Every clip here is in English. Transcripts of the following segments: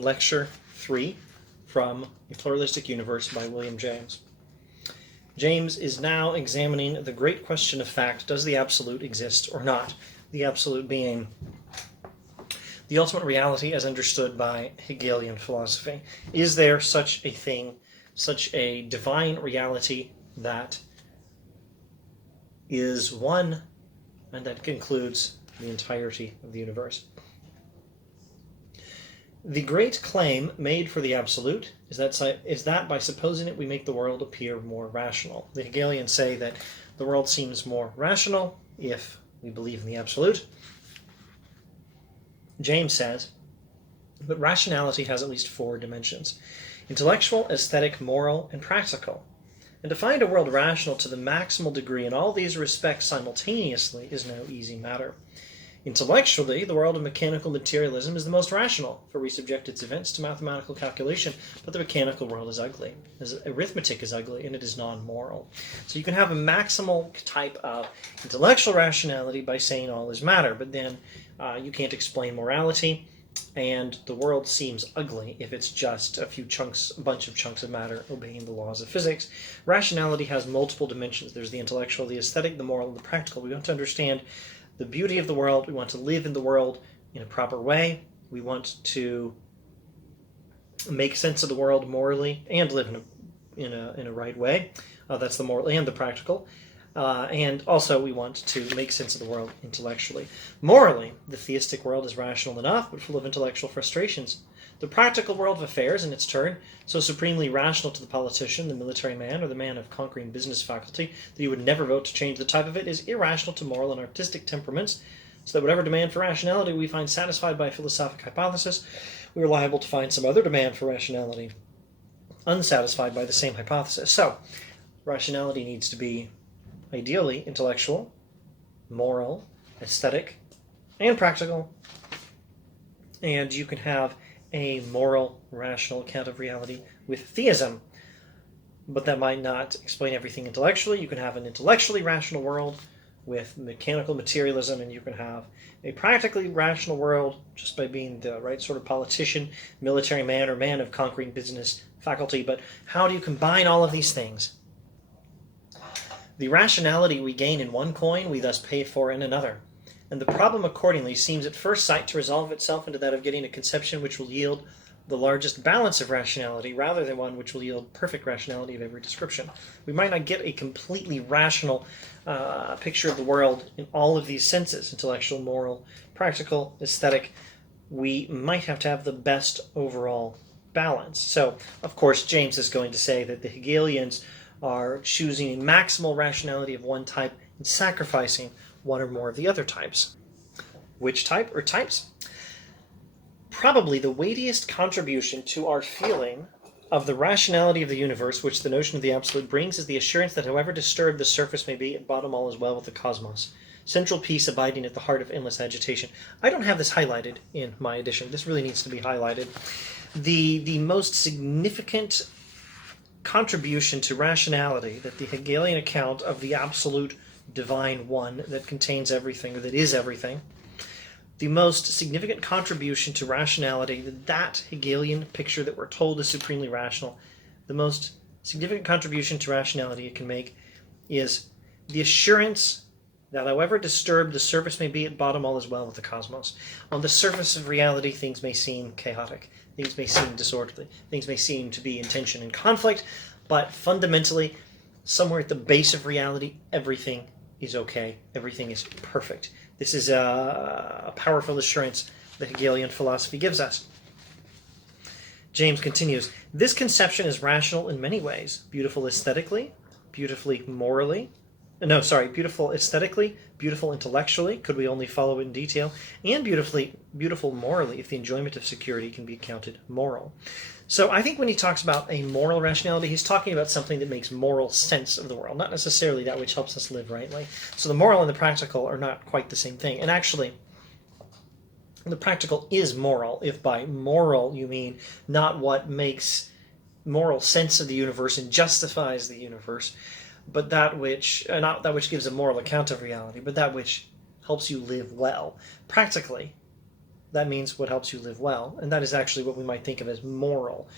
in Lecture 3 from A Pluralistic Universe by William James. James is now examining the great question of fact: does the absolute exist or not? The absolute being the ultimate reality as understood by Hegelian philosophy. Is there such a thing, such a divine reality that is one and that concludes the entirety of the universe? The great claim made for the absolute is that by supposing it we make the world appear more rational. The Hegelians say that the world seems more rational if we believe in the absolute. James says, but rationality has at least 4 dimensions: intellectual, aesthetic, moral, and practical. And to find a world rational to the maximal degree in all these respects simultaneously is no easy matter. Intellectually, the world of mechanical materialism is the most rational, for we subject its events to mathematical calculation, but the mechanical world is ugly. Arithmetic is ugly, and it is non-moral. So you can have a maximal type of intellectual rationality by saying all is matter, but then you can't explain morality, and the world seems ugly if it's just a bunch of chunks of matter obeying the laws of physics. Rationality has multiple dimensions. There's the intellectual, the aesthetic, the moral, and the practical. We want to understand the beauty of the world. We want to live in the world in a proper way. We want to make sense of the world morally and live in a right way. That's the moral and the practical. And also we want to make sense of the world intellectually. Morally, the theistic world is rational enough, but full of intellectual frustrations. The practical world of affairs, in its turn, so supremely rational to the politician, the military man, or the man of conquering business faculty that you would never vote to change the type of it, is irrational to moral and artistic temperaments, so that whatever demand for rationality we find satisfied by a philosophic hypothesis, we are liable to find some other demand for rationality unsatisfied by the same hypothesis. So, rationality needs to be ideally intellectual, moral, aesthetic, and practical. And you can have a moral, rational account of reality with theism, but that might not explain everything intellectually. You can have an intellectually rational world with mechanical materialism, and you can have a practically rational world just by being the right sort of politician, military man, or man of conquering business faculty. But how do you combine all of these things? The rationality we gain in one coin, we thus pay for in another. And the problem accordingly seems at first sight to resolve itself into that of getting a conception which will yield the largest balance of rationality rather than one which will yield perfect rationality of every description. We might not get a completely rational picture of the world in all of these senses: intellectual, moral, practical, aesthetic. We might have to have the best overall balance. So, of course, James is going to say that the Hegelians are choosing a maximal rationality of one type and sacrificing one or more of the other types. Which type or types? Probably the weightiest contribution to our feeling of the rationality of the universe, which the notion of the absolute brings, is the assurance that however disturbed the surface may be, at bottom all is well with the cosmos. Central peace abiding at the heart of endless agitation. I don't have this highlighted in my edition. This really needs to be highlighted. The most significant contribution to rationality that the Hegelian account of the absolute divine one that contains everything, or that is everything, the most significant contribution to rationality, that Hegelian picture that we're told is supremely rational, the most significant contribution to rationality it can make is the assurance that however disturbed the surface may be, at bottom all is well with the cosmos. On the surface of reality, things may seem chaotic, things may seem disorderly, things may seem to be in tension and conflict, but fundamentally, somewhere at the base of reality, everything is okay, everything is perfect. This is a powerful assurance that Hegelian philosophy gives us. James continues, this conception is rational in many ways: beautiful aesthetically, beautiful aesthetically, beautiful intellectually, could we only follow it in detail, and beautiful morally, if the enjoyment of security can be accounted moral. So I think when he talks about a moral rationality, he's talking about something that makes moral sense of the world, not necessarily that which helps us live rightly. So the moral and the practical are not quite the same thing. And actually, the practical is moral, if by moral you mean not what makes moral sense of the universe and justifies the universe, but that which, not that which gives a moral account of reality, but that which helps you live well. Practically, that means what helps you live well. And that is actually what we might think of as moral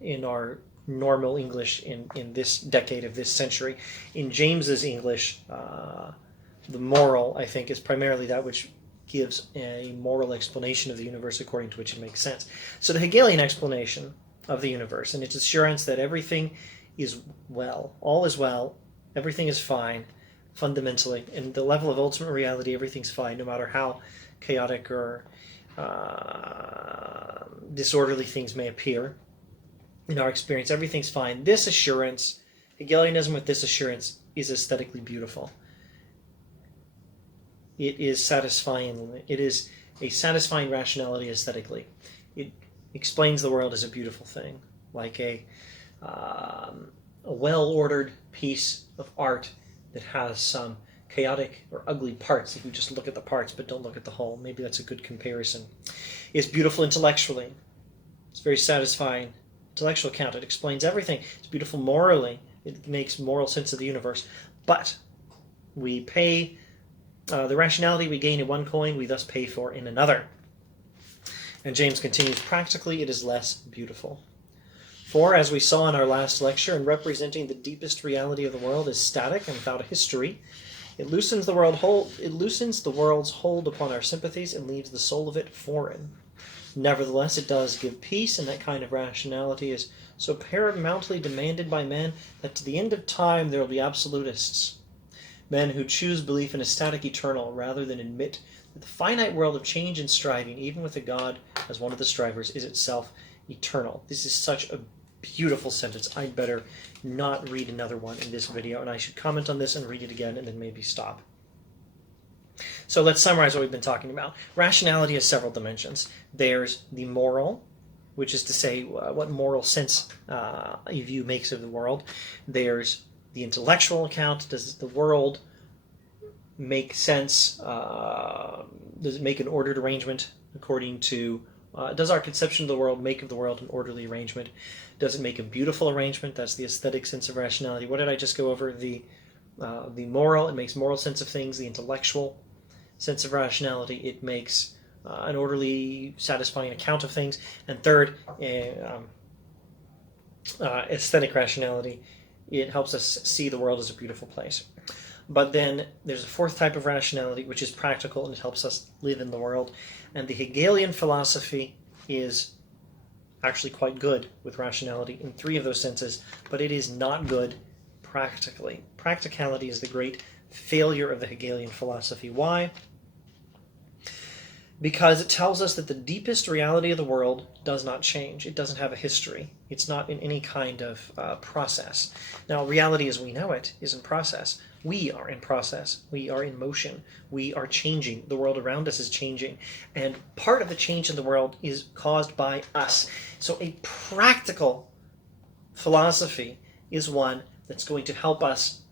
in our normal English in this decade of this century. In James's English, the moral, I think, is primarily that which gives a moral explanation of the universe according to which it makes sense. So the Hegelian explanation of the universe and its assurance that everything is well, all is well, everything is fine, fundamentally, and the level of ultimate reality, everything's fine, no matter how chaotic or disorderly things may appear. In our experience, everything's fine. This assurance, Hegelianism with this assurance, is aesthetically beautiful. It is satisfying. It is a satisfying rationality aesthetically. It explains the world as a beautiful thing, like a well-ordered piece of art that has some chaotic or ugly parts if you just look at the parts but don't look at the whole. Maybe that's a good comparison. It's beautiful intellectually. It's very satisfying intellectual account. It explains everything. It's beautiful morally. It makes moral sense of the universe. But we pay the rationality we gain in one coin, we thus pay for in another. And James continues, practically it is less beautiful. For, as we saw in our last lecture, in representing the deepest reality of the world as static and without a history, it loosens the world's hold upon our sympathies and leaves the soul of it foreign. Nevertheless, it does give peace, and that kind of rationality is so paramountly demanded by men that to the end of time there will be absolutists, men who choose belief in a static eternal rather than admit that the finite world of change and striving, even with a God as one of the strivers, is itself eternal. This is such a beautiful sentence. I'd better not read another one in this video, and I should comment on this and read it again and then maybe stop. So let's summarize what we've been talking about. Rationality has several dimensions. There's the moral, which is to say what moral sense a view makes of the world. There's the intellectual account. Does the world make sense? Does it make an ordered arrangement according to does our conception of the world make of the world an orderly arrangement? Does it make a beautiful arrangement? That's the aesthetic sense of rationality. What did I just go over? The moral, it makes moral sense of things. The intellectual sense of rationality, it makes an orderly, satisfying account of things. And third, aesthetic rationality, it helps us see the world as a beautiful place. But then there's a fourth type of rationality, which is practical, and it helps us live in the world. And the Hegelian philosophy is actually quite good with rationality in three of those senses, but it is not good practically. Practicality is the great failure of the Hegelian philosophy. Why? Because it tells us that the deepest reality of the world does not change. It doesn't have a history. It's not in any kind of process. Now, reality as we know it is in process. We are in process. We are in motion. We are changing. The world around us is changing. And part of the change in the world is caused by us. So a practical philosophy is one that's going to help us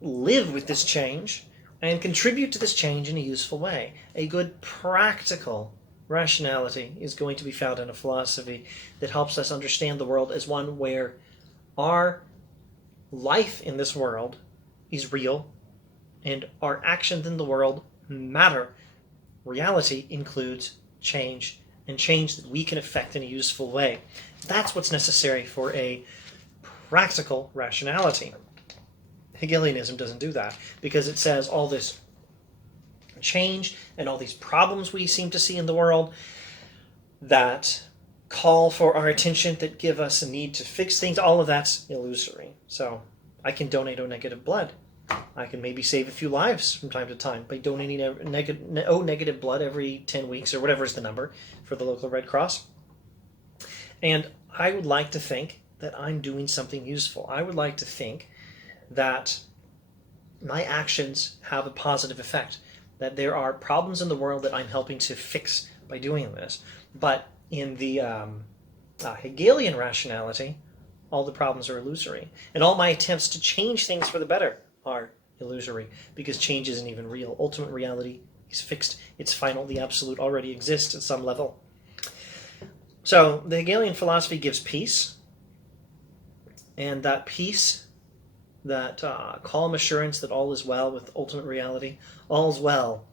live with this change and contribute to this change in a useful way. A good practical rationality is going to be found in a philosophy that helps us understand the world as one where our life in this world is real and our actions in the world matter. Reality includes change, and change that we can affect in a useful way. That's what's necessary for a practical rationality. Hegelianism doesn't do that because it says all this change and all these problems we seem to see in the world that call for our attention, that give us a need to fix things, all of that's illusory. So I can donate O-negative blood. I can maybe save a few lives from time to time by donating O-negative blood every 10 weeks or whatever is the number for the local Red Cross. And I would like to think that I'm doing something useful. I would like to think that my actions have a positive effect, that there are problems in the world that I'm helping to fix by doing this. But in the Hegelian rationality, all the problems are illusory. And all my attempts to change things for the better are illusory because change isn't even real. Ultimate reality is fixed. It's final. The absolute already exists at some level. So the Hegelian philosophy gives peace, and that peace that calm assurance that all is well with ultimate reality, all's well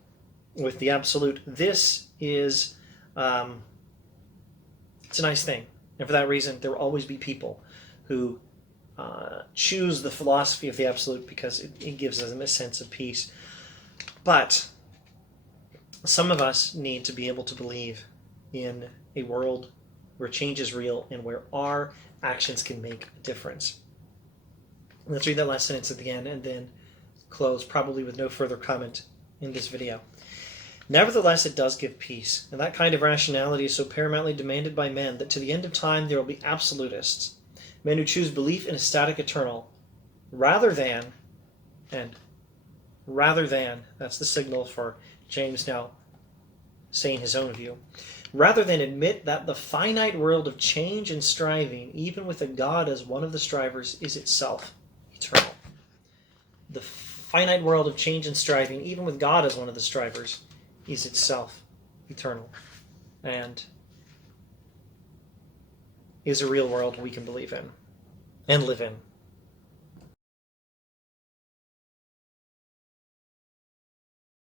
with the absolute. This is, it's a nice thing. And for that reason, there will always be people who choose the philosophy of the absolute because it gives them a sense of peace. But some of us need to be able to believe in a world where change is real and where our actions can make a difference. Let's read that last sentence at the end and then close, probably with no further comment in this video. Nevertheless, it does give peace, and that kind of rationality is so paramountly demanded by men that to the end of time there will be absolutists, men who choose belief in a static eternal, rather than, that's the signal for James now saying his own view, rather than admit that the finite world of change and striving, even with a God as one of the strivers, is itself eternal. The finite world of change and striving, even with God as one of the strivers, is itself eternal, and is a real world we can believe in and live in.